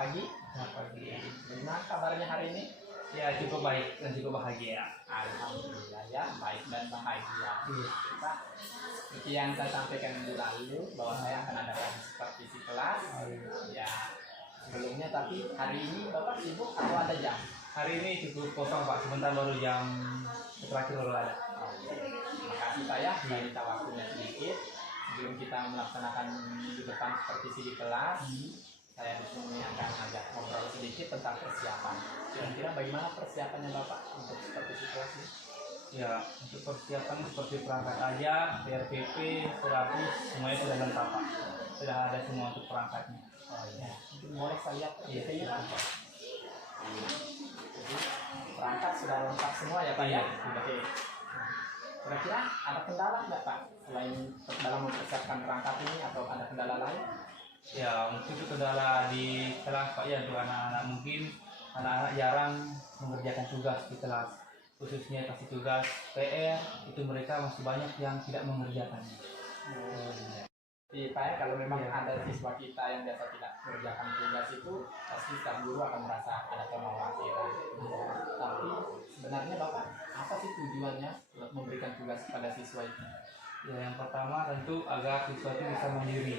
pagi. Selamat pagi. Gimana kabarnya hari ini? Ya, cukup baik dan cukup bahagia. Alhamdulillah ya, baik dan bahagia. Iya. Pak, seperti yang saya sampaikan minggu lalu bahwa saya akan adakan supervisi kelas. Ya, sebelumnya tapi hari ini Bapak sibuk atau ada jam? Hari ini cukup kosong Pak, sebentar baru jam terakhir baru ada. Terima kasih Pak ya, saya minta waktunya sedikit. Sebelum kita melaksanakan minggu depan supervisi di kelas, saya di sini akan ajak ngobrol sedikit tentang persiapan. Kira-kira bagaimana persiapannya Bapak untuk supervisi kelas ini? Ya, untuk persiapan seperti perangkat ajar, PRPP, serabus, semuanya sudah lengkap Pak. Sudah ada semua untuk perangkatnya. Oh iya, mungkin boleh saya lihat Iya, PRPP-nya iya. Pak. Jadi perangkat sudah lengkap semua ya Pak ya? Iya. Oke. Kira-kira ada kendala nggak Pak selain dalam mempersiapkan perangkat ini atau ada kendala lain? Ya, mungkin itu kendala di kelas Pak ya, untuk anak-anak mungkin anak-anak jarang mengerjakan tugas di kelas, khususnya kasih tugas PR itu mereka masih banyak yang tidak mengerjakannya. Jadi Pak ya, kalau memang Iya. ada siswa kita yang biasa tidak mengerjakan tugas itu pasti setiap guru akan merasa ada kekhawatiran. Tapi sebenarnya Bapak apa sih tujuannya memberikan tugas kepada siswa itu? Ya, yang pertama tentu agar siswa itu bisa mandiri,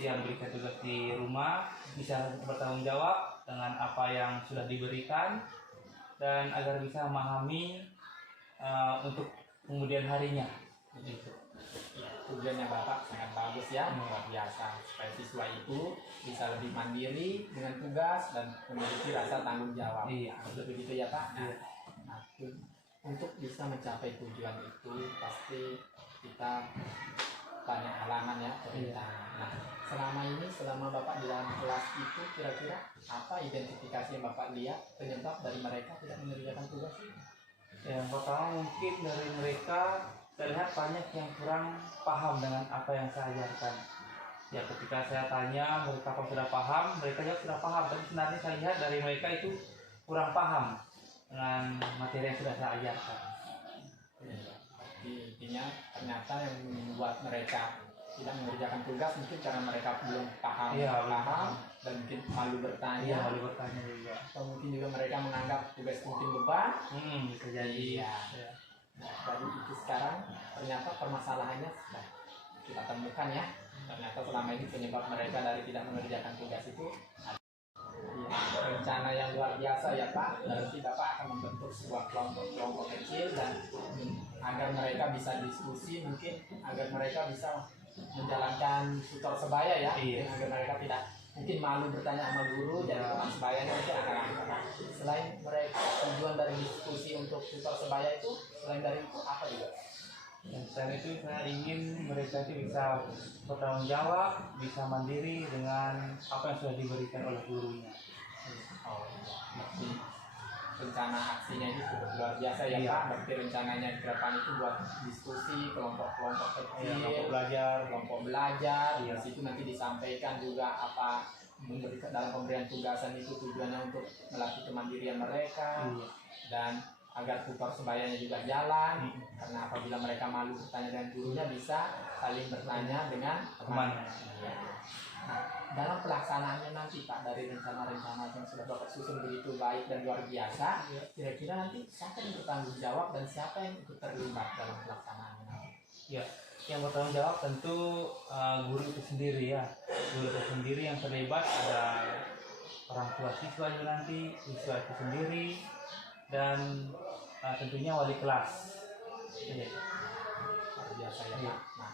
yang berikan tugas di rumah bisa bertanggung jawab dengan apa yang sudah diberikan dan agar bisa memahami untuk kemudian harinya. Begitu. Tujuannya Bapak sangat bagus ya, luar biasa supaya siswa itu bisa lebih mandiri dengan tugas dan memiliki rasa tanggung jawab. Iya. Begitu ya Pak. Iya. Nah, untuk bisa mencapai tujuan itu pasti kita banyak halangan ya perintangan. Nah, selama Bapak di dalam kelas itu kira-kira apa identifikasi yang Bapak lihat penyebab dari mereka tidak mengerjakan tugas ini? Yang pertama mungkin dari mereka terlihat banyak yang kurang paham dengan apa yang saya ajarkan. Ya, ketika saya tanya mereka apa sudah paham, mereka jawab sudah paham, tapi sebenarnya saya lihat dari mereka itu kurang paham dengan materi yang sudah saya ajarkan. Intinya ternyata yang membuat mereka tidak mengerjakan tugas mungkin karena mereka belum paham, Iya, belum paham. dan mungkin malu bertanya, Iya, lalu bertanya juga. atau mungkin juga mereka menganggap tugas mungkin beban. Bisa jadi. Iya. Ya. Nah, jadi itu sekarang ternyata permasalahannya sudah kita temukan ya. Ternyata selama ini penyebab mereka dari tidak mengerjakan tugas itu rencana yang luar biasa ya Pak. Nanti Bapak akan membentuk sebuah kelompok kecil dan agar mereka bisa diskusi, mungkin agar mereka bisa menjalankan tutor sebaya ya. Iya. Agar mereka tidak mungkin malu bertanya sama guru, jadi teman sebayanya mungkin akan angkat. Selain mereka tujuan dari diskusi untuk tutor sebaya itu, selain dari itu apa juga? Dan selain itu saya ingin mereka itu bisa bertanggung jawab, bisa mandiri dengan apa yang sudah diberikan oleh gurunya. Oh, berarti rencana aksinya ini cukup luar biasa ya Iya. Pak. Berarti rencananya ke depan itu buat diskusi kelompok-kelompok kecil, Kelompok belajar. kelompok belajar. Iya. Di situ nanti disampaikan juga apa dalam pemberian tugasan itu tujuannya untuk melatih kemandirian mereka Iya. dan agar tutor sebayanya juga jalan. Karena apabila mereka malu bertanya dengan gurunya bisa saling bertanya dengan temannya. Iya. Nah, dalam pelaksanaannya nanti Pak dari rencana-rencana yang sudah Bapak susun begitu baik dan luar biasa, kira-kira nanti siapa yang bertanggung jawab dan siapa yang ikut terlibat dalam pelaksanaannya nanti? Ya, yang bertanggung jawab tentu guru itu sendiri ya. Guru itu sendiri yang terlibat, ada orang tua siswa juga nanti, siswa itu sendiri, dan tentunya wali kelas. Iya. Luar biasa ya Iya. Pak. Nah,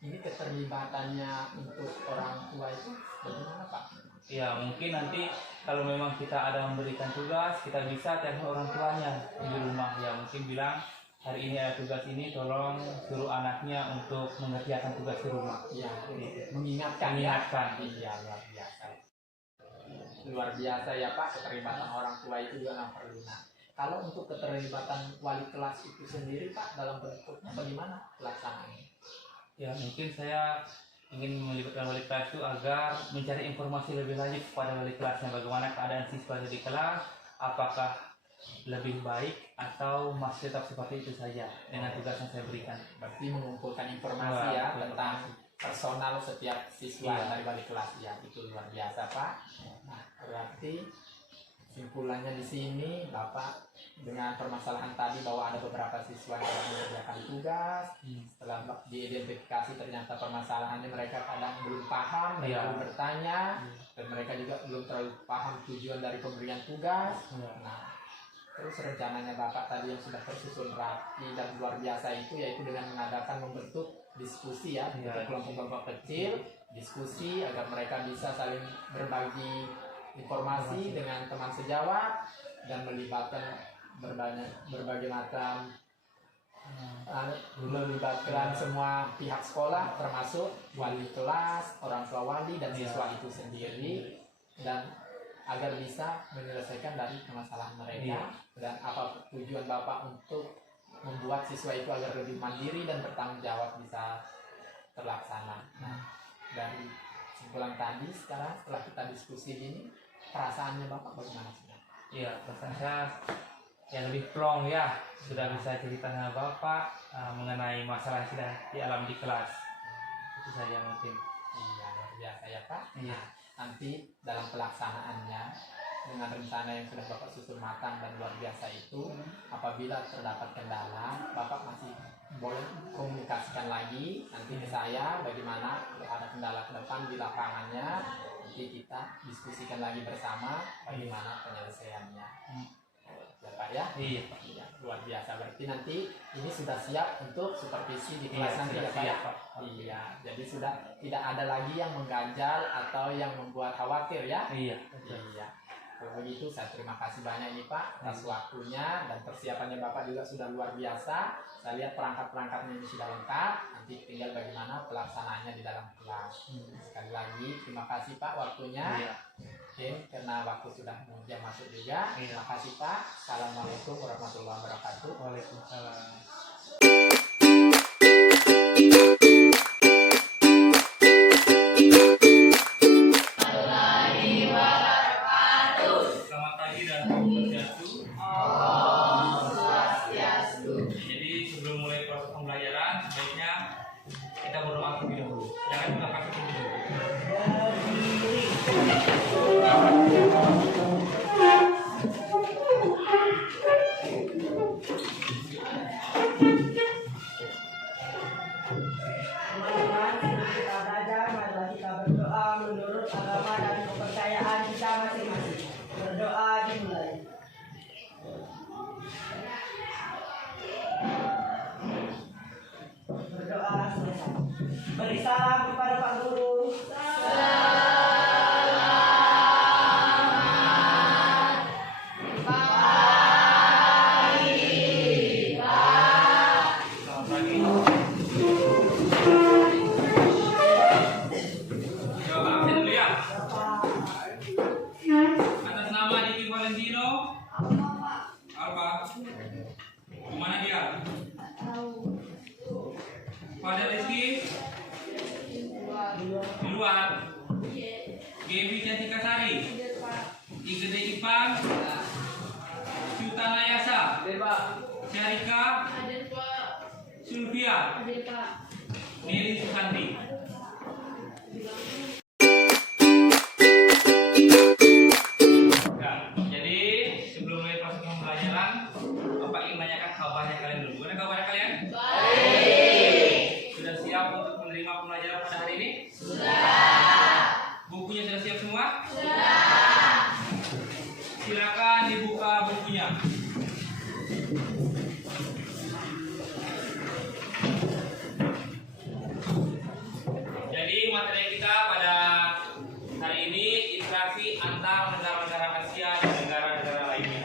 ini keterlibatannya untuk orang tua itu bagaimana Pak? Ya, mungkin nanti kalau memang kita ada memberikan tugas, kita bisa telepon orang tuanya di rumah. Ya, mungkin bilang hari ini ada tugas ini, tolong suruh anaknya untuk mengerjakan tugas di rumah. Ya, Gitu. mengingatkan. Mengingatkan. Iya, luar biasa. Luar biasa ya Pak, keterlibatan orang tua itu juga nggak perlu. Nah, kalau untuk keterlibatan wali kelas itu sendiri Pak, dalam bentuknya bagaimana pelaksanaannya? Ya, mungkin saya ingin melibatkan wali kelas itu agar mencari informasi lebih lanjut kepada wali kelasnya, bagaimana keadaan siswa di kelas, apakah lebih baik atau masih tetap seperti itu saja dengan tugas yang saya berikan. Berarti mengumpulkan informasi ya tentang personal setiap siswa Iya. dari wali kelas ya, itu luar biasa Pak. Nah, berarti simpulannya di sini Bapak dengan permasalahan tadi bahwa ada beberapa siswa yang tidak mengerjakan tugas, setelah diidentifikasi ternyata permasalahannya mereka kadang belum paham, mereka Iya. belum bertanya, dan mereka juga belum terlalu paham tujuan dari pemberian tugas. Nah, terus rencananya Bapak tadi yang sudah tersusun rapi dan luar biasa itu yaitu dengan mengadakan membentuk diskusi ya, Iya. untuk kelompok-kelompok kecil, diskusi agar mereka bisa saling berbagi informasi dengan teman sejawat dan melibatkan berbagai macam melibatkan semua pihak sekolah termasuk wali kelas, orang tua wali dan siswa itu sendiri, dan agar bisa menyelesaikan dari permasalahan mereka. Dan apa tujuan Bapak untuk membuat siswa itu agar lebih mandiri dan bertanggung jawab bisa terlaksana. Nah, dari simpulan tadi sekarang setelah kita diskusi ini, perasaannya Bapak bagaimana sih? Iya, perasaan saya ya lebih plong ya, sudah bisa cerita sama Bapak mengenai masalah yang sudah dialami di kelas. Itu saja mungkin. Iya, luar biasa ya Pak. Iya. Nanti dalam pelaksanaannya dengan rencana yang sudah Bapak susun matang dan luar biasa itu, apabila terdapat kendala, Bapak masih boleh komunikasikan lagi nanti ke saya bagaimana kalau ada kendala ke depan di lapangannya, nanti kita diskusikan lagi bersama bagaimana penyelesaiannya. Ya Pak ya? Iya. Ya, luar biasa. Berarti nanti ini sudah siap untuk supervisi di Iya, kelas nanti sudah ya Pak ya? siap, Pak. Iya, jadi sudah tidak ada lagi yang mengganjal atau yang membuat khawatir ya? Iya. Iya. Kalau begitu saya terima kasih banyak ini Pak atas waktunya, dan persiapannya Bapak juga sudah luar biasa. Saya lihat perangkat-perangkatnya ini sudah lengkap. Nanti tinggal bagaimana pelaksanaannya di dalam kelas. Sekali lagi terima kasih Pak waktunya. Iya. Oke, karena waktu sudah jam masuk juga. Terima kasih Pak. Assalamualaikum warahmatullahi wabarakatuh. Waalaikumsalam. Selamat pagi dan Swastiastu. Jadi sebelum mulai proses pembelajaran, sebaiknya kita berdoa terlebih dahulu. Jangan kita pakai terlebih dahulu. Teman-teman, sebelum kita belajar, marilah kita berdoa menurut agama dan kepercayaan kita masing-masing. Berdoa dimulai. Berdoa selesai. Beri salam kepada Pak Guru. Selamat pagi. Coba absen dulu ya. Atas nama Diki Valentino. Alfa. Kemana dia? Pada Rizky. Di luar. Gaby Cantika Sari. Igede Ipang. Sutana Yasa. Syarika. Sylvia. Mary Susanti. Ya, jadi sebelum mulai proses pembelajaran, Bapak ingin menanyakan kabarnya kalian dulu. Gimana kabarnya kalian? Baik. Sudah siap untuk menerima pembelajaran pada hari ini? Sudah. Bukunya sudah siap semua? Sudah. Silakan dibuka bukunya. Jadi materi kita pada hari ini interaksi antar negara-negara Asia dan negara-negara lainnya.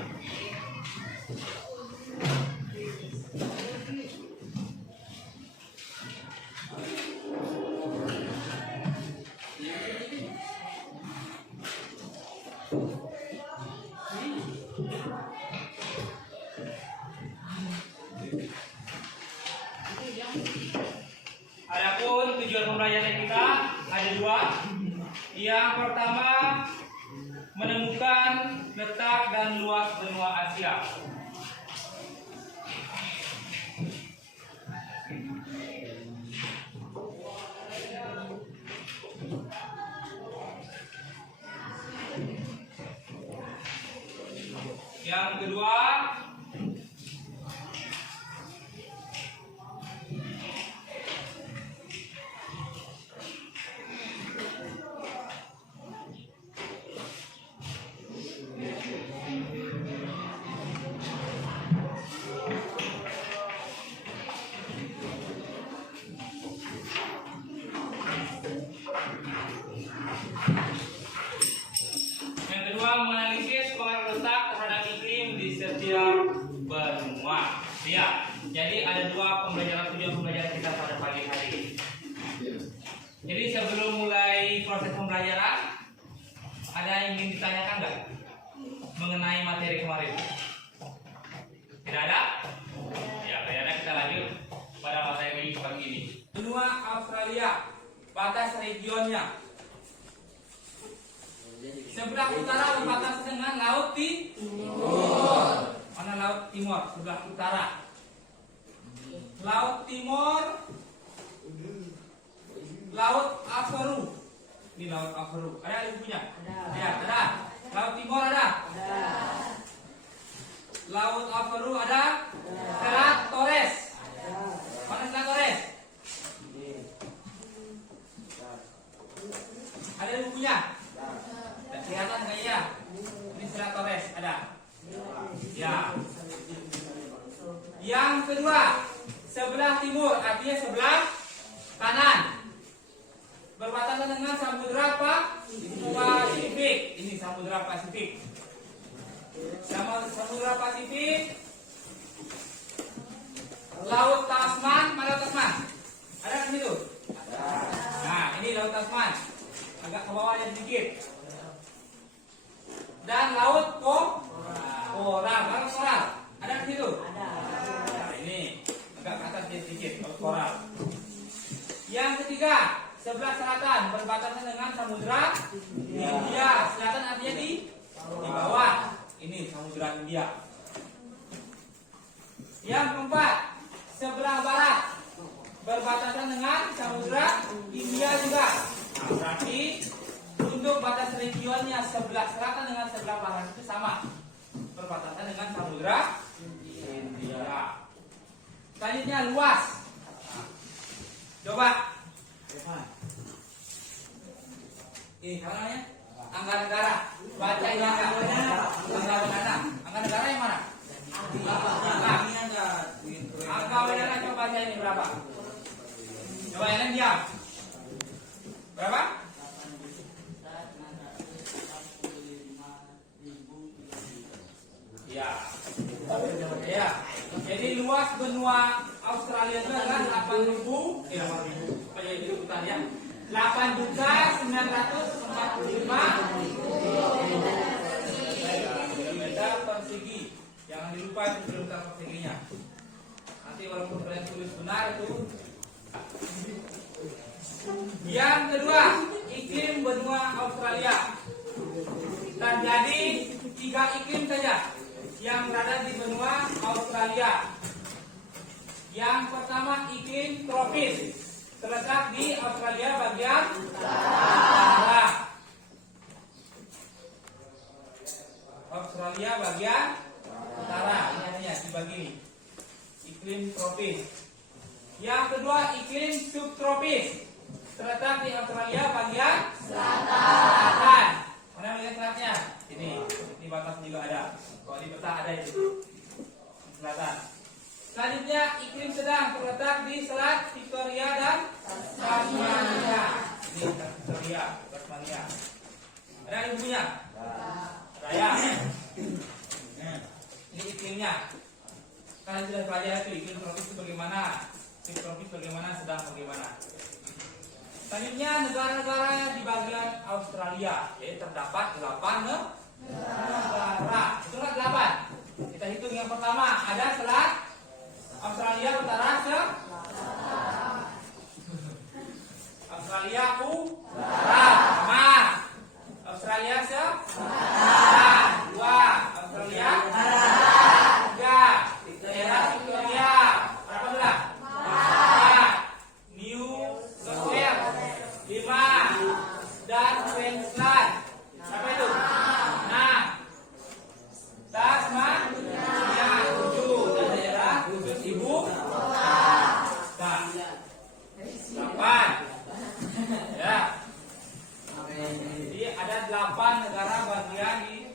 Adapun tujuan pembelajaran kita ada dua. Yang pertama, menemukan letak dan luas benua Asia. Ya, jadi ada dua tujuan pembelajaran kita pada pagi hari ini. Jadi sebelum mulai proses pembelajaran, ada yang ingin ditanyakan nggak mengenai materi kemarin? Tidak ada? Ya, tidak ada. Kita lanjut pada materi pagi ini. Benua Australia, batas regionnya. Sebelah utara berbatas dengan Laut Timur. Mana Laut Timur? Sebelah utara. Laut Timur, Laut Aferu. Ini Laut Aferu. Ada ibunya? Ya, ada. Laut Timur ada? Laut Aferu ada? Selat Torres. Mana Selat Torres? Ada ibunya? Kelihatan kayaknya. Ini Selat Torres ada. Ya. Yang kedua, sebelah timur artinya sebelah kanan. Berbatasan dengan Samudra Pasifik. Ini Samudra Pasifik. Samudra Pasifik. Laut Tasman, mana Tasman? Ada di situ? Nah, ini Laut Tasman. Agak ke bawah sedikit. Dan Laut Koral. Laut Koral ada di situ? Ada. Nah, ini agak ke atas sedikit, Laut Koral. Yang ketiga, sebelah selatan berbatasan dengan Samudra Hindia. Selatan artinya di bawah. Ini Samudra Hindia. Yang keempat, sebelah barat berbatasan dengan Samudra Hindia juga. Nah, berarti untuk batas regionnya sebelah selatan dengan sebelah barat itu sama, berbatasan dengan Samudra Hindia. Selanjutnya luas. Coba. Ini namanya Angga Negara. Baca ini Angga. Angga Negara. Angga Negara yang mana? Angga Negara, coba baca ini berapa? Coba yang lain diam. Berapa? Ya. Ya. Jadi luas benua Australia itu adalah 8.000. Apa ya itu ya? 8.945 km persegi. Jangan dilupa itu kilometer perseginya. Nanti walaupun kalian tulis benar itu. Yang kedua, iklim benua Australia. Terjadi 3 iklim saja yang berada di benua Australia. Yang pertama iklim tropis, terletak di Australia bagian utara. Australia bagian utara, ini artinya dibagi ini. Iklim tropis. Yang kedua iklim subtropis, terletak di Australia bagian selatan. Mana bagian selatnya? Ini batas juga ada. Kalau di peta ada itu. Selatan. Selanjutnya iklim sedang, terletak di Selat Victoria dan Tasmania. Ini Victoria, Tasmania. Ada ibunya? Raya. Ini iklimnya. Kalian sudah pelajari itu iklim tropis itu bagaimana, subtropis bagaimana, sedang bagaimana. Selanjutnya negara-negara di bagian Australia, yaitu terdapat 8 negara. Itulah 8. Kita hitung yang pertama ada Selat Australia Utara Australia Utara. Sama. Australia Selatan. 2. Australia Barat. 3. Daerah Victoria. Berapa belah? 4. New South Wales. 5. Dan Queensland. Berapa itu? 6. Tasmania. 7. Dan daerah khusus ibu kota. 8. Ya. Jadi ada 8 negara bagian di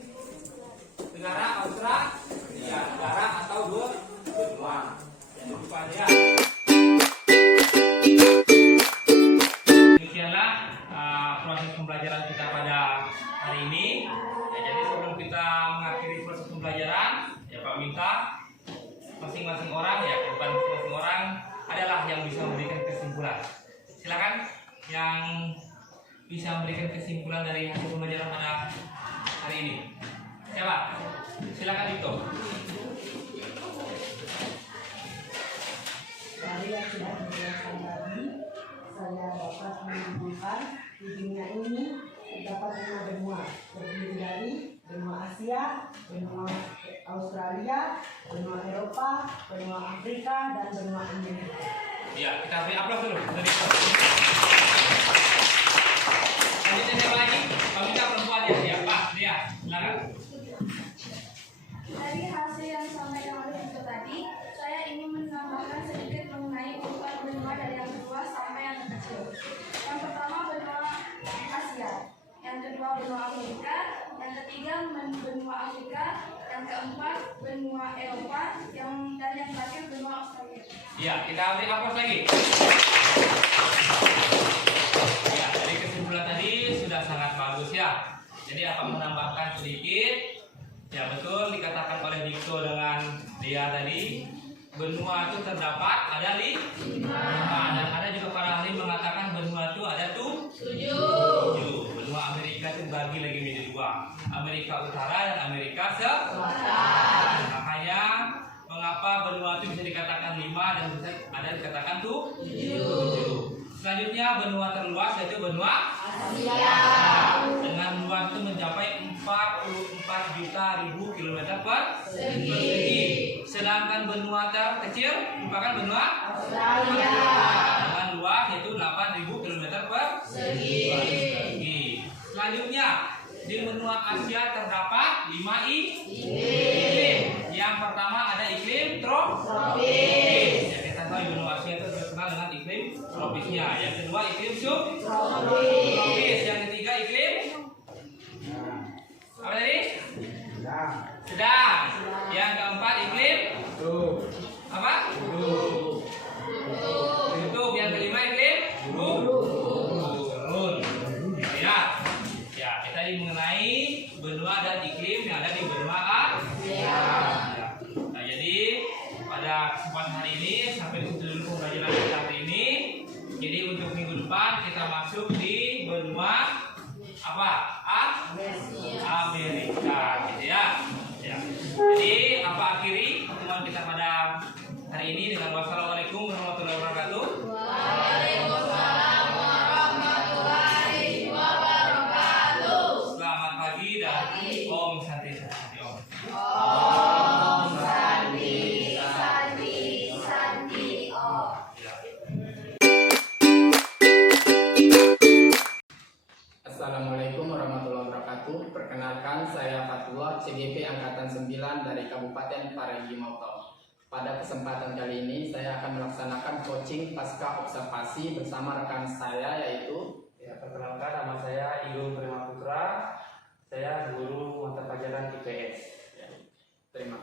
negara Australia, negara atau benua. Jangan lupa ya. Demikianlah proses pembelajaran kita pada hari ini. Ya, jadi sebelum kita mengakhiri proses pembelajaran, ya Pak minta masing masing-masing orang ya, kehidupan masing-masing orang adalah yang bisa memberikan kesimpulan. Silakan yang bisa memberikan kesimpulan dari hasil pembelajaran pada hari ini. Siapa? Silakan Dito. Dari yang sudah dijelaskan tadi, saya dapat menyimpulkan di dunia ini terdapat 5 benua, terdiri dari benua Asia, benua Australia, benua Eropa, benua Afrika, dan benua Amerika. Ya, kita beri aplaus dulu dari Dito. Lanjutnya siapa lagi? Pemirsa perempuan ya, siap Pak, dia, silakan. Dari hasil yang disampaikan oleh Dito tadi, saya ingin menambahkan sedikit mengenai urutan benua dari yang kedua sampai yang terkecil. Yang pertama benua Asia, yang kedua benua Amerika, yang ketiga benua Afrika, yang keempat benua Eropa, dan yang terakhir benua Australia. Ya, kita beri aplaus lagi. Ya, dari kesimpulan tadi sudah sangat bagus ya. Jadi apa menambahkan sedikit? Ya betul dikatakan oleh Dito dengan dia tadi, benua itu terdapat ada 5 dan ada juga para ahli mengatakan benua itu ada 7. Benua Amerika itu bagi lagi menjadi 2, Amerika Utara dan Amerika Selatan. Makanya mengapa benua itu bisa dikatakan 5 dan bisa ada dikatakan 7. Selanjutnya benua terluas yaitu benua Asia dengan luas itu mencapai 44.000 kilometer persegi. Sedangkan benua terkecil merupakan benua Australia dengan luas yaitu 8.000 kilometer persegi. Selanjutnya di benua Asia terdapat 5 iklim. Yang pertama ada iklim tropis. Ya, kita tahu benua Asia itu terkenal dengan iklim tropisnya. Yang kedua iklim subtropis. Yang ketiga iklim apa tadi? Sedang. Yang keempat iklim apa? Kutub. Yang kelima iklim gurun. Ya. Ya, kita ini mengenai benua dan iklim yang ada di benua Asia. Nah, jadi pada kesempatan hari ini sampai di situ dulu pembelajaran kita hari ini. Jadi untuk minggu depan kita masuk di benua apa? Amerika, gitu ya. Ya. Jadi apa akhiri pertemuan kita pada hari ini dengan wassalamualaikum warahmatullahi wabarakatuh. Waalaikumsalam warahmatullahi wabarakatuh. Selamat pagi dan Om Santi Santi Om. Om Santi Santi Santi Om. Assalamualaikum warahmatullahi wabarakatuh. Perkenalkan saya Fatullah, CGP Angkatan 9 dari Kabupaten Parigi Motong. Pada kesempatan kali ini saya akan melaksanakan coaching pasca observasi bersama rekan saya yaitu Perkenalkan nama saya Igun Prima Putra. Saya guru mata pelajaran IPS.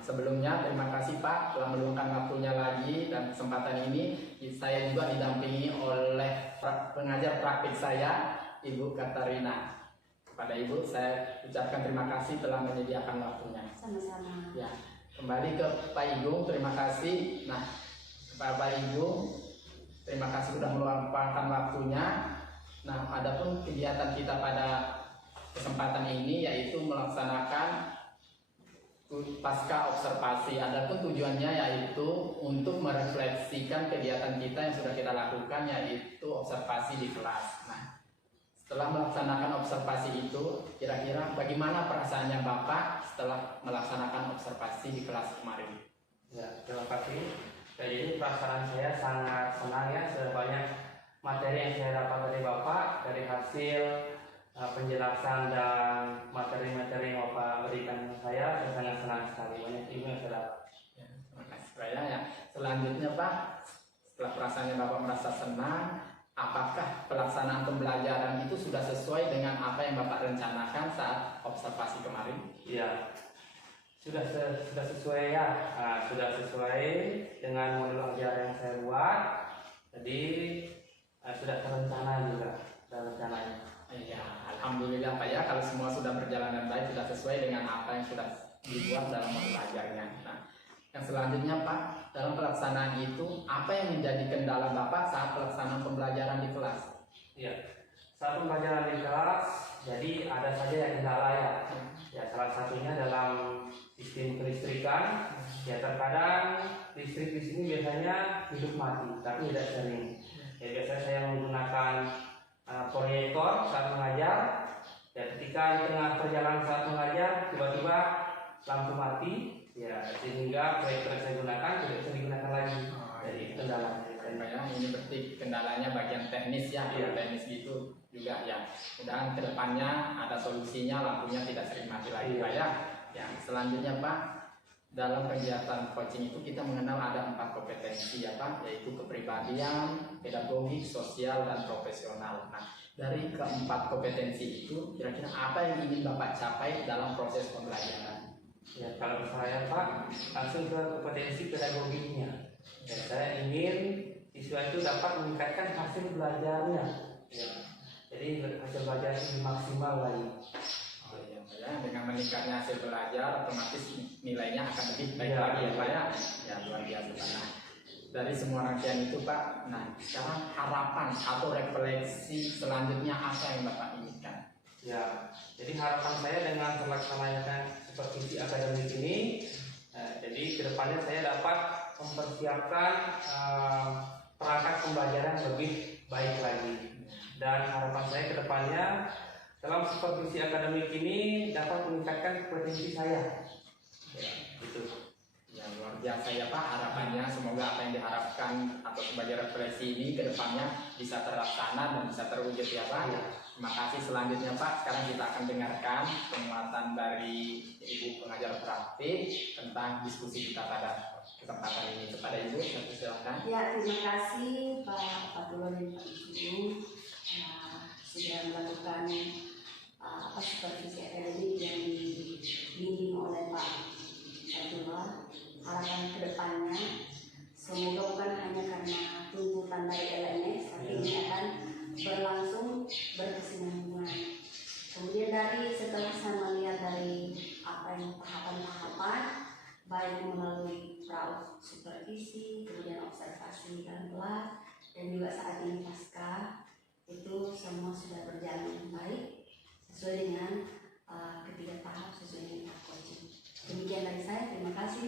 Sebelumnya terima kasih Pak telah meluangkan waktunya lagi, dan kesempatan ini saya juga didampingi oleh pengajar praktik saya Ibu Katarina. Kepada Ibu saya ucapkan terima kasih telah menyediakan waktunya. Sama-sama. Ya, kembali ke Pak Igung, terima kasih. Nah, kepada Pak Igung, terima kasih sudah meluangkan waktunya. Nah, adapun kegiatan kita pada kesempatan ini yaitu melaksanakan pasca observasi. Adapun tujuannya yaitu untuk merefleksikan kegiatan kita yang sudah kita lakukan, yaitu observasi di kelas. Nah, setelah melaksanakan observasi itu, kira-kira bagaimana perasaannya Bapak setelah melaksanakan observasi di kelas kemarin? Ya, terima kasih. Ya, jadi perasaan saya sangat senang ya, sudah banyak materi yang saya dapat dari Bapak, dari hasil penjelasan dan materi-materi yang Bapak berikan saya sangat senang sekali. Banyak ilmu yang saya dapat. Ya, terima kasih saya ya. Selanjutnya Pak, setelah perasaannya Bapak merasa senang, apakah pelaksanaan pembelajaran itu sudah sesuai dengan apa yang Bapak rencanakan saat observasi kemarin? Iya, sudah sesuai ya. Nah, sudah sesuai dengan modul ajar yang saya buat. Jadi sudah terencana juga, rencananya. Iya, alhamdulillah Pak ya, kalau semua sudah berjalan dengan baik, sudah sesuai dengan apa yang sudah dibuat dalam modul ajarnya. Nah, Yang selanjutnya Pak, dalam pelaksanaan itu apa yang menjadi kendala Bapak saat pelaksanaan pembelajaran di kelas? Iya. Saat pembelajaran di kelas, jadi ada saja yang kendala ya. Ya, salah satunya dalam sistem kelistrikan. Ya, terkadang listrik di sini biasanya hidup mati, tapi tidak sering. Ya, biasanya saya menggunakan proyektor saat mengajar. Ya, ketika di tengah perjalanan saat mengajar, tiba-tiba lampu mati. Ya, sehingga proyektor yang saya gunakan tidak bisa digunakan lagi. Jadi itu kendalanya. Ini berarti kendalanya bagian teknis ya, Iya. teknis gitu juga ya. Mudah-mudahan kedepannya ada solusinya, lampunya tidak sering mati lagi Iya. Pak ya. Yang selanjutnya Pak, dalam kegiatan coaching itu kita mengenal ada 4 kompetensi ya Pak, yaitu kepribadian, pedagogik, sosial, dan profesional. Nah, dari keempat kompetensi itu kira-kira apa yang ingin Bapak capai dalam proses pembelajaran? Ya, kalau saya Pak, langsung ke kompetensi pedagogiknya. Ya, saya ingin siswa itu dapat meningkatkan hasil belajarnya. Ya, jadi hasil belajar ini maksimal lagi. Oh iya Pak ya, dengan meningkatnya hasil belajar otomatis nilainya akan lebih baik Iya. lagi ya Pak ya. Ya luar biasa Pak. Nah, dari semua rangkaian itu Pak, nah sekarang harapan atau refleksi selanjutnya apa yang Bapak inginkan? Ya, jadi harapan saya dengan terlaksananya supervisi akademik ini, jadi kedepannya saya dapat mempersiapkan perangkat pembelajaran lebih baik lagi. Dan harapan saya kedepannya dalam supervisi akademik ini dapat meningkatkan kompetensi saya. Ya, gitu. Ya luar biasa ya Pak, harapannya semoga apa yang diharapkan atau sebagai refleksi ini ke depannya bisa terlaksana dan bisa terwujud ya Pak. Ya. Terima kasih. Selanjutnya Pak, sekarang kita akan dengarkan penguatan dari Ibu pengajar praktik tentang diskusi kita pada kesempatan ini. Kepada Ibu, silakan. Ya, terima kasih Pak Patulun dan Pak Ibu sudah melakukan supervisi akademik yang dibimbing oleh Pak Patulun. Harapan kedepannya semoga bukan hanya karena tuntutan dari LMS, tapi ini akan berlangsung berkesinambungan. Kemudian setelah saya melihat dari apa yang tahapan-tahapan, baik melalui supervisi, kemudian observasi dalam kelas, dan juga saat ini pasca, itu semua sudah berjalan dengan baik sesuai dengan ketiga tahap sesuai dengan coaching. Demikian dari saya, terima kasih.